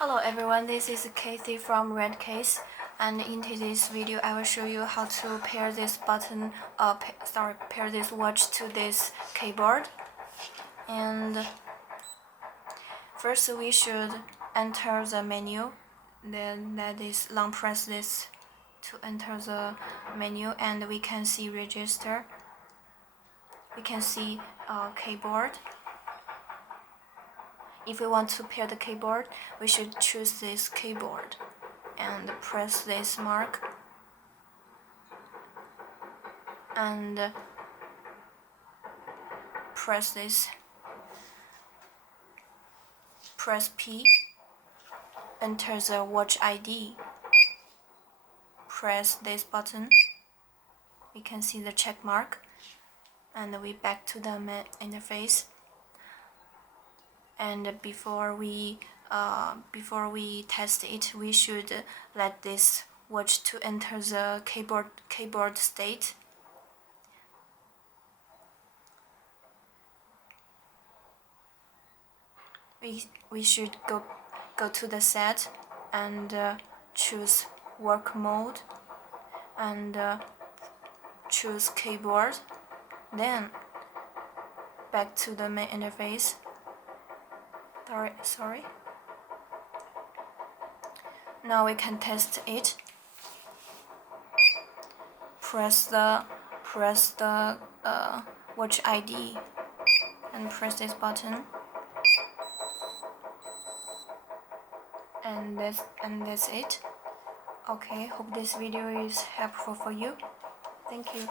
Hello everyone, this is Kathy from Retekess, and in today's video I will show you how to pair this pair this watch to this keyboard. And first we should enter the menu, then that is long press this to enter the menu, and we can see register, we can see keyboard. If we want to pair the keyboard, we should choose this keyboard and press this mark and press P, enter the watch ID, press this button, we can see the check mark, and we back to the interface. And before we test it, we should let this watch to enter the keyboard state. We should go to the set and choose work mode and choose keyboard, then back to the main interface. Sorry. Now we can test it. Press the watch ID and press this button, and that's it. Okay, hope this video is helpful for you. Thank you.